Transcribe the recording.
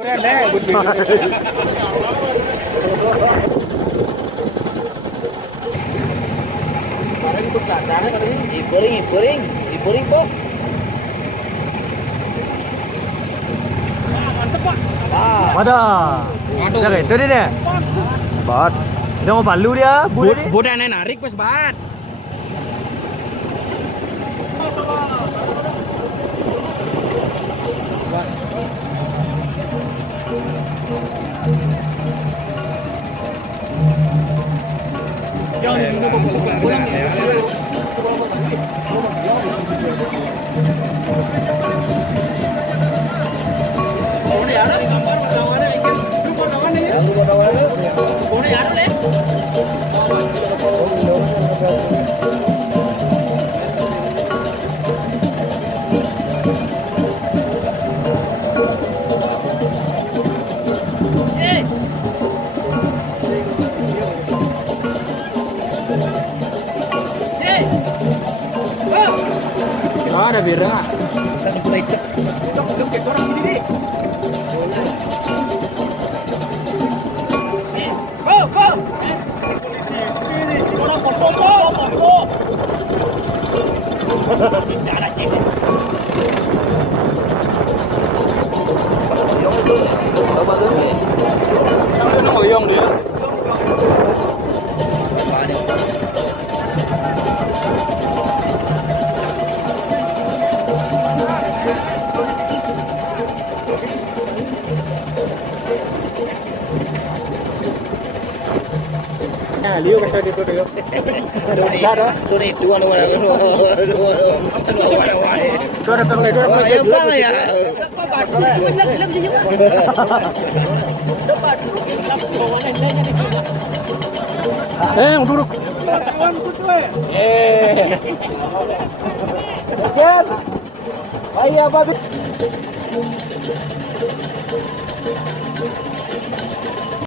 Ipuring po. Ada. Jaga itu dia deh. Bat. Dia mau balu dia. Budak narik pas bat. Ada bira. Koyong dia. Liu kata gitu dulu. Doni dua nomor. Dua datang lagi. Ayo bang ya. Duduk. Ken. Ayo apa?